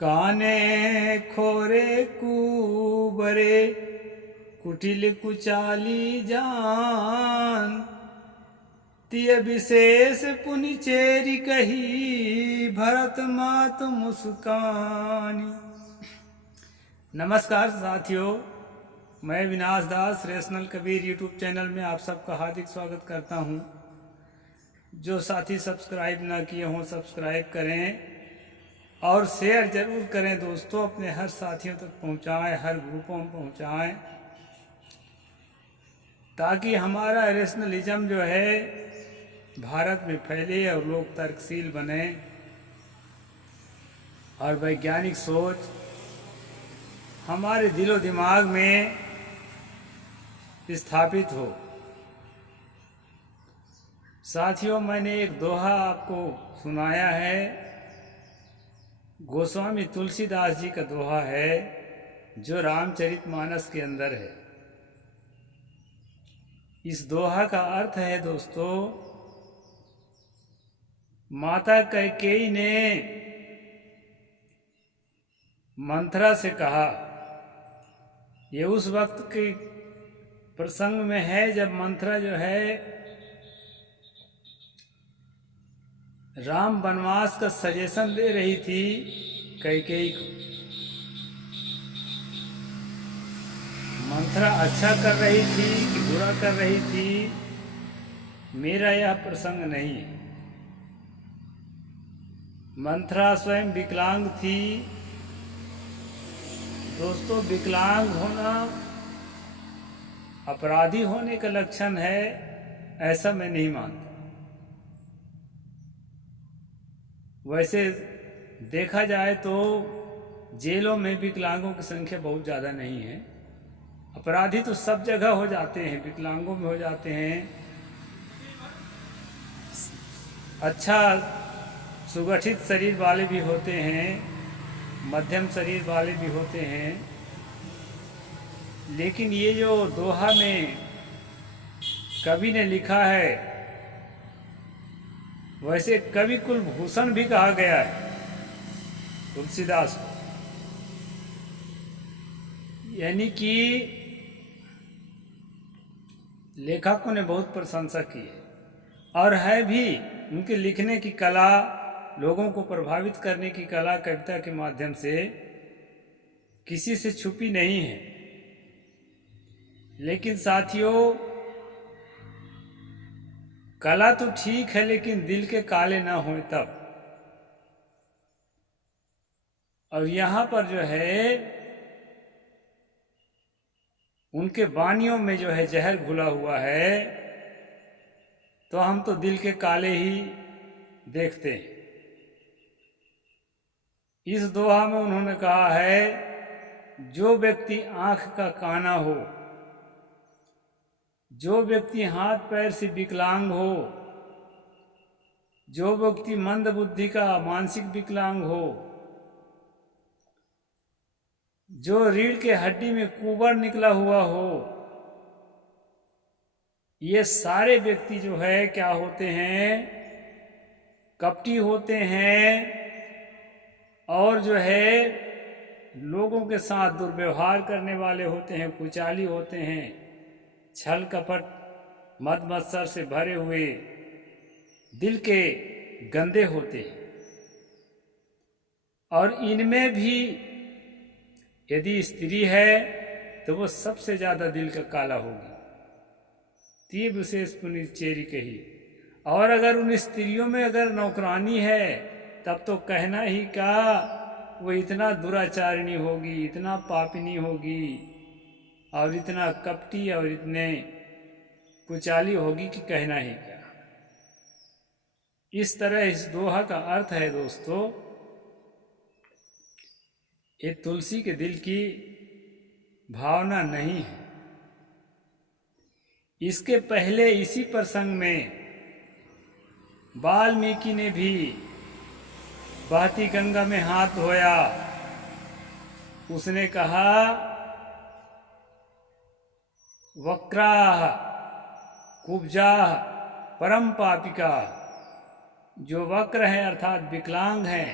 काने खोरे कुबरे कुटिल कुचाली जान तिय विशेष पुनि चेरी कही भरत मात मुस्कानी। नमस्कार साथियों, मैं विनाश दास रेशनल कबीर यूट्यूब चैनल में आप सबका हार्दिक स्वागत करता हूं। जो साथी सब्सक्राइब ना किए हों सब्सक्राइब करें और शेयर जरूर करें दोस्तों, अपने हर साथियों तक पहुंचाएं, हर ग्रुपों में पहुंचाएं, ताकि हमारा रेशनलिज्म जो है भारत में फैले और लोग तर्कशील बने और वैज्ञानिक सोच हमारे दिलो दिमाग में स्थापित हो। साथियों, मैंने एक दोहा आपको सुनाया है, गोस्वामी तुलसीदास जी का दोहा है जो रामचरितमानस के अंदर है। इस दोहा का अर्थ है दोस्तों, माता कैकेयी ने मंथरा से कहा, ये उस वक्त के प्रसंग में है जब मंथरा जो है राम वनवास का सजेशन दे रही थी कैकेयी को। मंथरा अच्छा कर रही थी कि बुरा कर रही थी, मेरा यह प्रसंग नहीं है। मंथरा स्वयं विकलांग थी दोस्तों। विकलांग होना अपराधी होने का लक्षण है, ऐसा मैं नहीं मानता। वैसे देखा जाए तो जेलों में विकलांगों की संख्या बहुत ज़्यादा नहीं है। अपराधी तो सब जगह हो जाते हैं, विकलांगों में हो जाते हैं। अच्छा सुगठित शरीर वाले भी होते हैं, मध्यम शरीर वाले भी होते हैं। लेकिन ये जो दोहा में कवि ने लिखा है, वैसे कवि कुलभूषण भी कहा गया है तुलसीदास को, यानी कि लेखकों ने बहुत प्रशंसा की है और है भी। उनके लिखने की कला, लोगों को प्रभावित करने की कला कविता के माध्यम से किसी से छुपी नहीं है। लेकिन साथियों, कला तो ठीक है लेकिन दिल के काले ना हों तब। और यहाँ पर जो है उनके वाणियों में जो है जहर घुला हुआ है, तो हम तो दिल के काले ही देखते हैं। इस दोहा में उन्होंने कहा है, जो व्यक्ति आंख का काना हो, जो व्यक्ति हाथ पैर से विकलांग हो, जो व्यक्ति मंद बुद्धि का मानसिक विकलांग हो, जो रीढ़ के हड्डी में कुबर निकला हुआ हो, ये सारे व्यक्ति जो है क्या होते हैं, कपटी होते हैं और जो है लोगों के साथ दुर्व्यवहार करने वाले होते हैं, कुचाली होते हैं, छल कपट मद मत्सर से भरे हुए दिल के गंदे होते हैं। और इनमें भी यदि स्त्री है तो वो सबसे ज्यादा दिल का काला होगी। ती विशेष पुनि चेरी कही। और अगर उन स्त्रियों में अगर नौकरानी है तब तो कहना ही का, वो इतना दुराचारिणी होगी, इतना पापिनी होगी और इतना कपटी और इतने कुचाली होगी कि कहना ही क्या। इस तरह इस दोहा का अर्थ है दोस्तों, ये तुलसी के दिल की भावना नहीं है। इसके पहले इसी प्रसंग में वाल्मीकि ने भी बहती गंगा में हाथ धोया। उसने कहा, वक्राह कुब्जाह परम पापिका, जो वक्र है अर्थात विकलांग हैं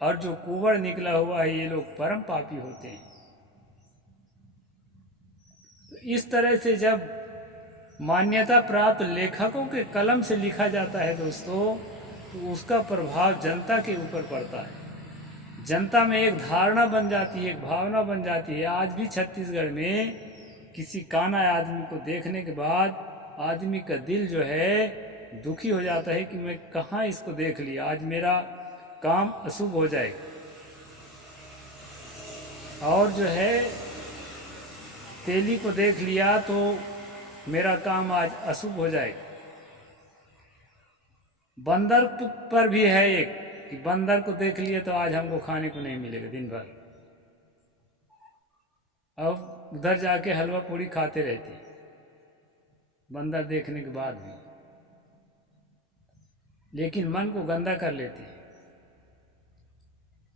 और जो कुंवर निकला हुआ है ये लोग परम पापी होते हैं। तो इस तरह से जब मान्यता प्राप्त लेखकों के कलम से लिखा जाता है दोस्तों, तो उसका प्रभाव जनता के ऊपर पड़ता है। जनता में एक धारणा बन जाती है, एक भावना बन जाती है। आज भी छत्तीसगढ़ में किसी काना आदमी को देखने के बाद आदमी का दिल जो है दुखी हो जाता है कि मैं कहाँ इसको देख लिया, आज मेरा काम अशुभ हो जाएगा। और जो है तेली को देख लिया तो मेरा काम आज अशुभ हो जाएगा। बंदर पर भी है एक कि बंदर को देख लिए तो आज हमको खाने को नहीं मिलेगा दिन भर, अब उधर जाके हलवा पूड़ी खाते रहते बंदर देखने के बाद भी, लेकिन मन को गंदा कर लेते हैं।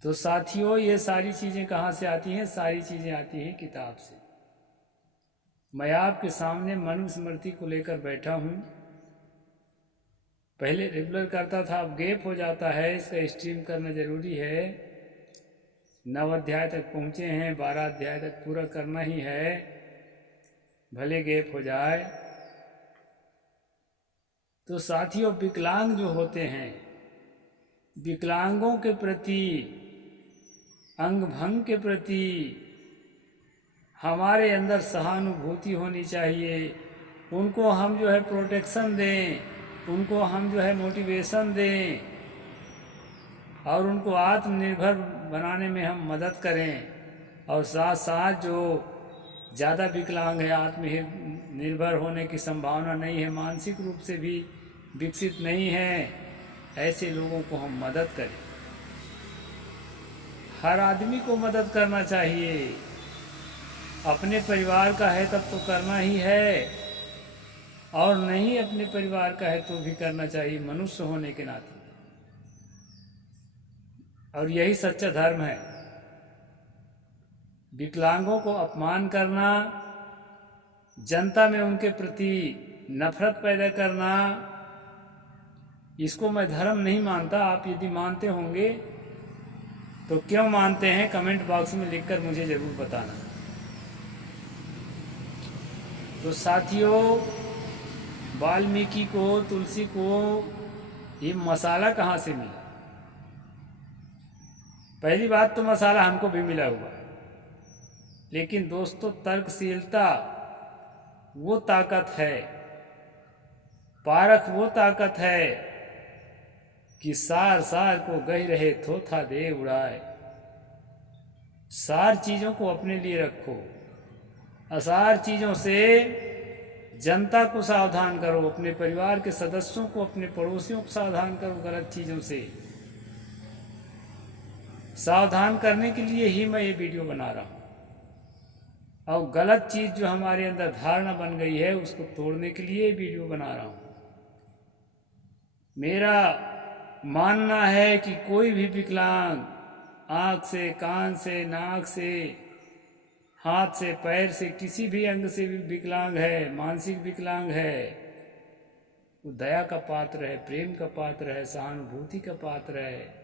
तो साथियों, ये सारी चीजें कहाँ से आती हैं? सारी चीजें आती हैं किताब से। मैं आपके सामने मनुस्मृति को लेकर बैठा हूँ। पहले रेगुलर करता था, अब गैप हो जाता है, इसका स्ट्रीम करना जरूरी है। 9 अध्याय तक पहुँचे हैं, 12 अध्याय तक पूरा करना ही है, भले गैप हो जाए। तो साथियों, विकलांग जो होते हैं, विकलांगों के प्रति, अंग भंग के प्रति हमारे अंदर सहानुभूति होनी चाहिए। उनको हम जो है प्रोटेक्शन दें, उनको हम जो है मोटिवेशन दें और उनको आत्मनिर्भर बनाने में हम मदद करें। और साथ साथ जो ज़्यादा विकलांग है, आत्मनिर्भर होने की संभावना नहीं है, मानसिक रूप से भी विकसित नहीं है, ऐसे लोगों को हम मदद करें। हर आदमी को मदद करना चाहिए। अपने परिवार का है तब तो करना ही है, और नहीं अपने परिवार का है तो भी करना चाहिए, मनुष्य होने के नाते। और यही सच्चा धर्म है। विकलांगों को अपमान करना, जनता में उनके प्रति नफरत पैदा करना, इसको मैं धर्म नहीं मानता। आप यदि मानते होंगे तो क्यों मानते हैं, कमेंट बॉक्स में लिखकर मुझे जरूर बताना। तो साथियों, वाल्मीकि को, तुलसी को ये मसाला कहाँ से मिला? पहली बात तो मसाला हमको भी मिला हुआ है, लेकिन दोस्तों तर्कशीलता वो ताकत है, पारख वो ताकत है कि सार सार को गही रहे थोथा दे उड़ाए। सार चीजों को अपने लिए रखो, असार चीजों से जनता को सावधान करो, अपने परिवार के सदस्यों को, अपने पड़ोसियों को सावधान करो। गलत चीजों से सावधान करने के लिए ही मैं ये वीडियो बना रहा हूँ। और गलत चीज जो हमारे अंदर धारणा बन गई है उसको तोड़ने के लिए वीडियो बना रहा हूँ। मेरा मानना है कि कोई भी विकलांग आँख से, कान से, नाक से, हाथ से, पैर से, किसी भी अंग से भी विकलांग है, मानसिक विकलांग है, वो दया का पात्र है, प्रेम का पात्र है, सहानुभूति का पात्र है।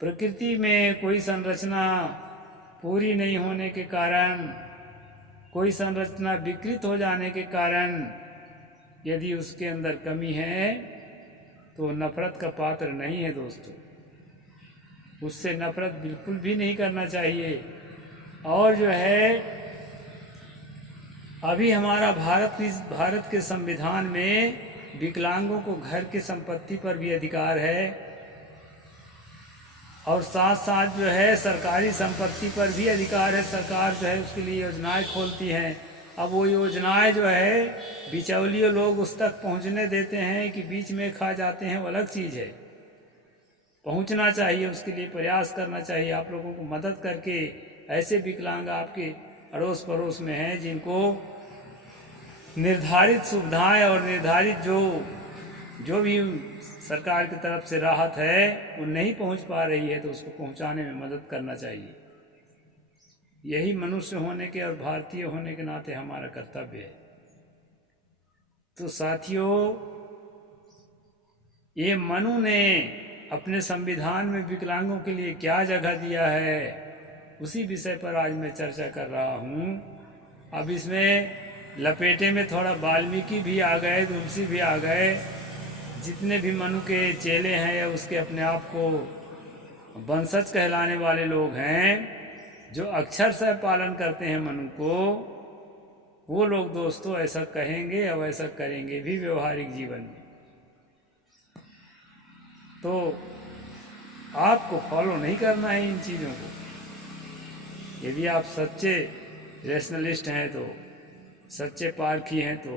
प्रकृति में कोई संरचना पूरी नहीं होने के कारण, कोई संरचना विकृत हो जाने के कारण यदि उसके अंदर कमी है तो नफरत का पात्र नहीं है दोस्तों। उससे नफरत बिल्कुल भी नहीं करना चाहिए। और जो है अभी हमारा भारत के संविधान में विकलांगों को घर की संपत्ति पर भी अधिकार है, और साथ साथ जो है सरकारी संपत्ति पर भी अधिकार है। सरकार जो है उसके लिए योजनाएं खोलती हैं। अब वो योजनाएं जो है बिचौलिए लोग उस तक पहुंचने देते हैं कि बीच में खा जाते हैं, वो अलग चीज़ है। पहुंचना चाहिए, उसके लिए प्रयास करना चाहिए। आप लोगों को मदद करके ऐसे विकलांग आपके अड़ोस पड़ोस में हैं जिनको निर्धारित सुविधाएं और निर्धारित जो भी सरकार की तरफ से राहत है वो नहीं पहुंच पा रही है, तो उसको पहुंचाने में मदद करना चाहिए। यही मनुष्य होने के और भारतीय होने के नाते हमारा कर्तव्य है। तो साथियों, ये मनु ने अपने संविधान में विकलांगों के लिए क्या जगह दिया है, उसी विषय पर आज मैं चर्चा कर रहा हूँ। अब इसमें लपेटे में थोड़ा वाल्मीकि भी आ गए, तुलसी भी आ गए, जितने भी मनु के चेले हैं या उसके अपने आप को वंशज कहलाने वाले लोग हैं, जो अक्षर से पालन करते हैं मनु को, वो लोग दोस्तों ऐसा कहेंगे और ऐसा करेंगे भी व्यवहारिक जीवन में। तो आपको फॉलो नहीं करना है इन चीज़ों को। यदि आप सच्चे रैशनलिस्ट हैं, तो सच्चे पारखी हैं, तो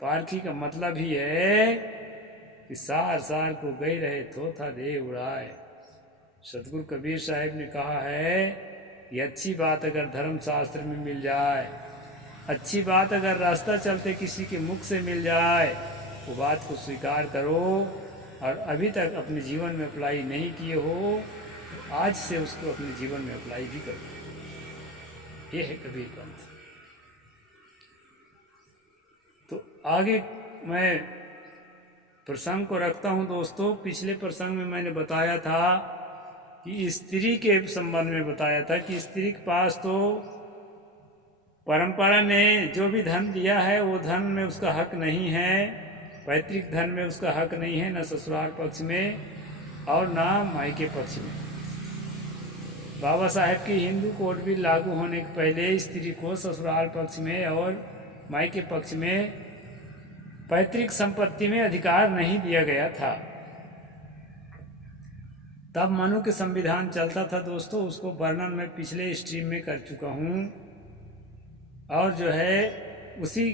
पारखी का मतलब ही है कि सार सार को गई रहे थोथा दे उड़ाए। सतगुरु कबीर साहिब ने कहा है, ये अच्छी बात अगर धर्मशास्त्र में मिल जाए, अच्छी बात अगर रास्ता चलते किसी के मुख से मिल जाए, वो बात को स्वीकार करो, और अभी तक अपने जीवन में अप्लाई नहीं किए हो, आज से उसको अपने जीवन में अप्लाई भी करो। ये है कबीर पंथ। तो आगे मैं प्रसंग को रखता हूँ दोस्तों। पिछले प्रसंग में मैंने बताया था कि स्त्री के संबंध में बताया था कि स्त्री के पास तो परंपरा ने जो भी धन दिया है वो धन में उसका हक नहीं है, पैतृक धन में उसका हक नहीं है, न ससुराल पक्ष में और न मायके पक्ष में। बाबा साहेब की हिंदू कोड बिल लागू होने के पहले स्त्री को ससुराल पक्ष में और मायके पक्ष में पैतृक संपत्ति में अधिकार नहीं दिया गया था। तब मनु के संविधान चलता था दोस्तों, उसको वर्णन मैं पिछले स्ट्रीम में कर चुका हूँ। और जो है उसी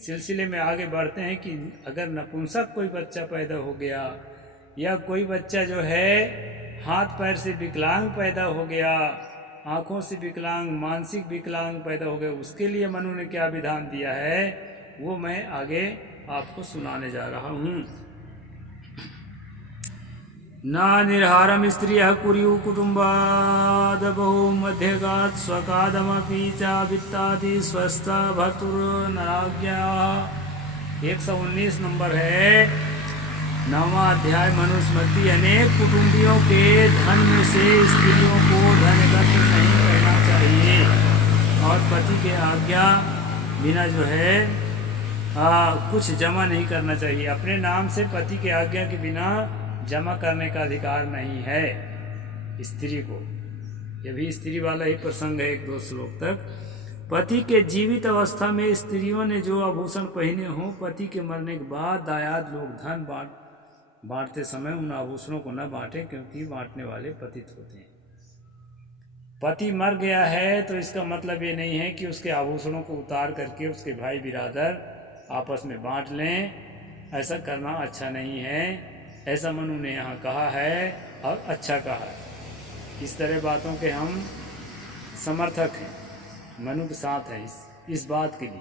सिलसिले में आगे बढ़ते हैं कि अगर नपुंसक कोई बच्चा पैदा हो गया या कोई बच्चा जो है हाथ पैर से विकलांग पैदा हो गया, आँखों से विकलांग, मानसिक विकलांग पैदा हो गया, उसके लिए मनु ने क्या विधान दिया है वो मैं आगे आपको सुनाने जा रहा हूँ। न निर्हारम स्त्रियः कुर्युः कुटुम्बाद बहु मध्यगात् स्वकादमपि च वित्तादि स्वस्था भर्तुर्नराज्ञा। 119 नंबर है, 9वां अध्याय मनुस्मृति। अनेक कुटुंबियों के धन में से स्त्रियों को धन एकत्र नहीं करना चाहिए और पति के आज्ञा बिना जो है कुछ जमा नहीं करना चाहिए। अपने नाम से पति के आज्ञा के बिना जमा करने का अधिकार नहीं है स्त्री को। यह भी स्त्री वाला ही प्रसंग है, 1-2 श्लोक तक। पति के जीवित अवस्था में स्त्रियों ने जो आभूषण पहने हों, पति के मरने के बाद दायाद लोग धन बांटते समय उन आभूषणों को न बांटें, क्योंकि बांटने वाले पतित होते हैं। पति मर गया है तो इसका मतलब ये नहीं है कि उसके आभूषणों को उतार करके उसके भाई बिरादर आपस में बांट लें। ऐसा करना अच्छा नहीं है, ऐसा मनु ने यहाँ कहा है और अच्छा कहा है। इस तरह बातों के हम समर्थक हैं, मनु के साथ हैं इस बात के लिए।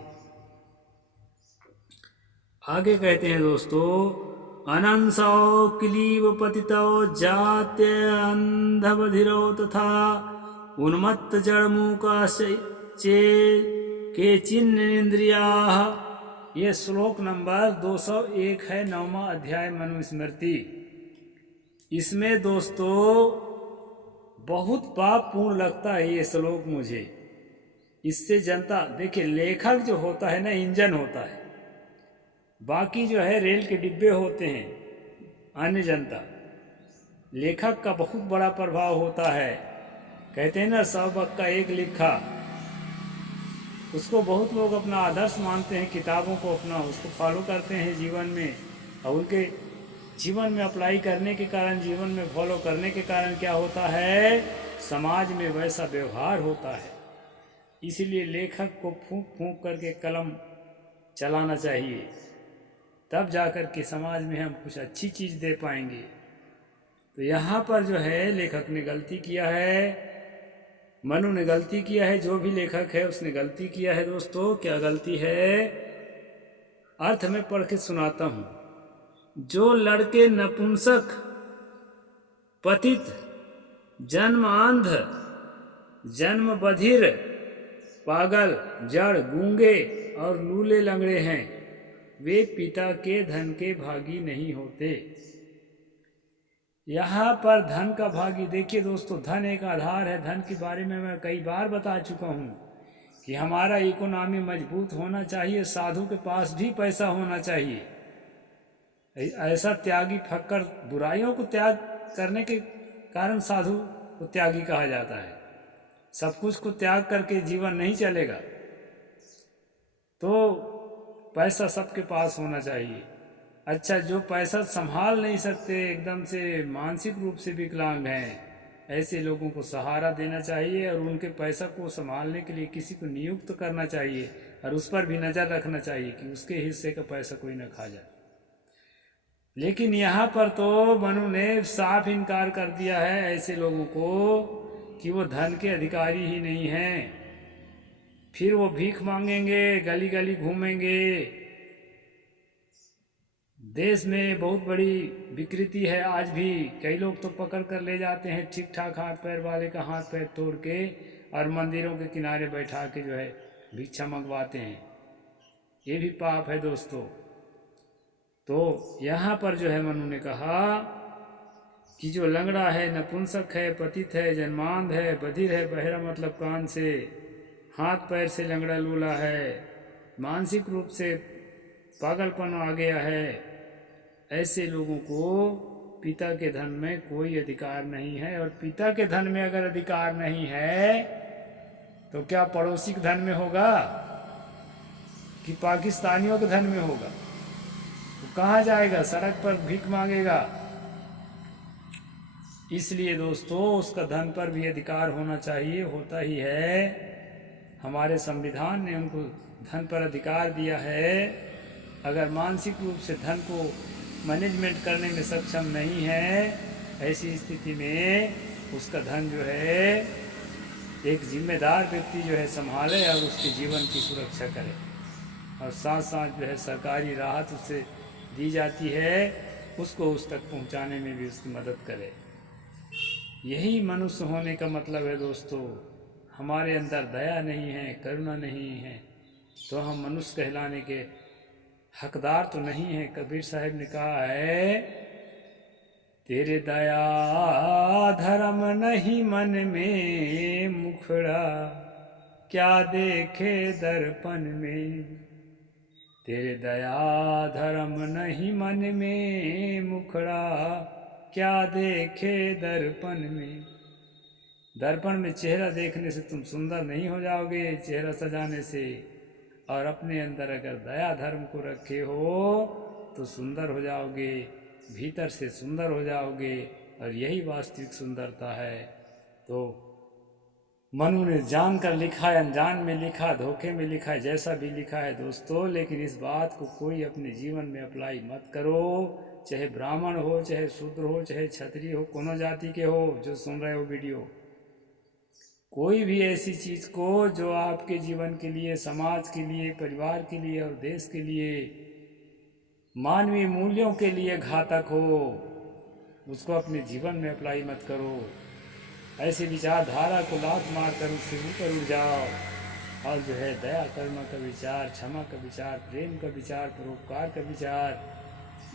आगे कहते हैं दोस्तों, अनंसौ क्लीव पतितौ जात्य अंधबधिरो तथा उन्मत्त जड़मूका चे के चिन्ह इंद्रिया। ये श्लोक नंबर 201 है, 9वां अध्याय मनुस्मृति। इसमें दोस्तों बहुत पाप पूर्ण लगता है ये श्लोक मुझे। इससे जनता, देखिए लेखक जो होता है ना, इंजन होता है, बाकी जो है रेल के डिब्बे होते हैं अन्य जनता। लेखक का बहुत बड़ा प्रभाव होता है। कहते हैं ना 100 बक का एक लिखा, उसको बहुत लोग अपना आदर्श मानते हैं, किताबों को अपना उसको फॉलो करते हैं जीवन में, और उनके जीवन में अप्लाई करने के कारण, जीवन में फॉलो करने के कारण क्या होता है, समाज में वैसा व्यवहार होता है। इसीलिए लेखक को फूंक फूंक करके कलम चलाना चाहिए, तब जाकर के समाज में हम कुछ अच्छी चीज़ दे पाएंगे। तो यहाँ पर जो है लेखक ने गलती किया है, मनु ने गलती किया है, जो भी लेखक है उसने गलती किया है। दोस्तों क्या गलती है, अर्थ में पढ़ के सुनाता हूँ। जो लड़के नपुंसक, पतित, जन्मांध, जन्म बधिर, पागल, जड़, गूंगे और लूले लंगड़े हैं, वे पिता के धन के भागी नहीं होते। यहाँ पर धन का भागी, देखिए दोस्तों, धन एक आधार है। धन के बारे में मैं कई बार बता चुका हूँ कि हमारा इकोनॉमी मजबूत होना चाहिए, साधु के पास भी पैसा होना चाहिए। ऐसा त्यागी फक्कर, बुराइयों को त्याग करने के कारण साधु को त्यागी कहा जाता है। सब कुछ को त्याग करके जीवन नहीं चलेगा, तो पैसा सबके पास होना चाहिए। अच्छा, जो पैसा संभाल नहीं सकते, एकदम से मानसिक रूप से विकलांग हैं, ऐसे लोगों को सहारा देना चाहिए और उनके पैसा को संभालने के लिए किसी को नियुक्त करना चाहिए और उस पर भी नज़र रखना चाहिए कि उसके हिस्से का पैसा कोई न खा जाए। लेकिन यहाँ पर तो मनु ने साफ इनकार कर दिया है ऐसे लोगों को कि वो धन के अधिकारी ही नहीं हैं। फिर वो भीख मांगेंगे, गली गली घूमेंगे। देश में बहुत बड़ी विकृति है आज भी। कई लोग तो पकड़ कर ले जाते हैं ठीक ठाक हाथ पैर वाले का हाथ पैर तोड़ के, और मंदिरों के किनारे बैठा के जो है भिक्षा मंगवाते हैं। ये भी पाप है दोस्तों। तो यहाँ पर जो है मनु ने कहा कि जो लंगड़ा है, नपुंसक है, पतित है, जन्मांध है, बधिर है, बहरा मतलब कान से, हाथ पैर से लंगड़ा लूला है, मानसिक रूप से पागलपन आ गया है, ऐसे लोगों को पिता के धन में कोई अधिकार नहीं है। और पिता के धन में अगर अधिकार नहीं है तो क्या पड़ोसी के धन में होगा कि पाकिस्तानियों के धन में होगा? तो कहाँ जाएगा? सड़क पर भीख मांगेगा। इसलिए दोस्तों, उसका धन पर भी अधिकार होना चाहिए, होता ही है। हमारे संविधान ने उनको धन पर अधिकार दिया है। अगर मानसिक रूप से धन को मैनेजमेंट करने में सक्षम नहीं है, ऐसी स्थिति में उसका धन जो है एक जिम्मेदार व्यक्ति जो है संभाले और उसके जीवन की सुरक्षा करे, और साथ साथ जो है सरकारी राहत उसे दी जाती है, उसको उस तक पहुंचाने में भी उसकी मदद करे। यही मनुष्य होने का मतलब है दोस्तों। हमारे अंदर दया नहीं है, करुणा नहीं है, तो हम मनुष्य कहलाने के हकदार तो नहीं है। कबीर साहब ने कहा है, तेरे दया धर्म नहीं मन में मुखड़ा, क्या देखे दर्पण में। तेरे दया धर्म नहीं मन में मुखड़ा, क्या देखे दर्पण में। दर्पण में चेहरा देखने से तुम सुंदर नहीं हो जाओगे, चेहरा सजाने से। और अपने अंदर अगर दया धर्म को रखे हो तो सुंदर हो जाओगे, भीतर से सुंदर हो जाओगे, और यही वास्तविक सुंदरता है। तो मनु ने जानकर लिखा है, अनजान में लिखा, धोखे में लिखा है, जैसा भी लिखा है दोस्तों, लेकिन इस बात को कोई अपने जीवन में अप्लाई मत करो। चाहे ब्राह्मण हो, चाहे शूद्र हो, चाहे क्षत्रिय हो, कोनो जाति के हो जो सुन रहे हो वीडियो, कोई भी ऐसी चीज़ को जो आपके जीवन के लिए, समाज के लिए, परिवार के लिए और देश के लिए, मानवीय मूल्यों के लिए घातक हो, उसको अपने जीवन में अप्लाई मत करो। ऐसी विचारधारा को लात मार कर उससे ऊपर उठ जाओ और जो है दया करुणा का विचार, क्षमा का विचार, प्रेम का विचार, परोपकार का विचार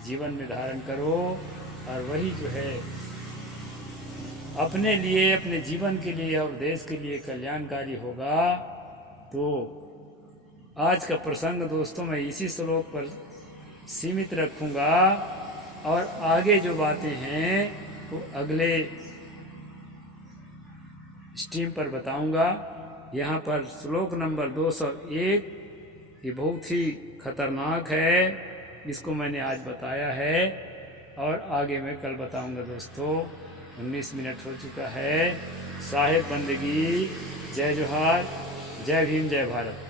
जीवन में धारण करो। और वही जो है अपने लिए, अपने जीवन के लिए और देश के लिए कल्याणकारी होगा। तो आज का प्रसंग दोस्तों मैं इसी श्लोक पर सीमित रखूँगा, और आगे जो बातें हैं वो अगले स्ट्रीम पर बताऊंगा। यहाँ पर श्लोक नंबर 201 ये बहुत ही खतरनाक है, इसको मैंने आज बताया है और आगे मैं कल बताऊंगा दोस्तों। 19 मिनट हो चुका है। साहेब बंदगी, जय जोहार, जय भीम, जय भारत।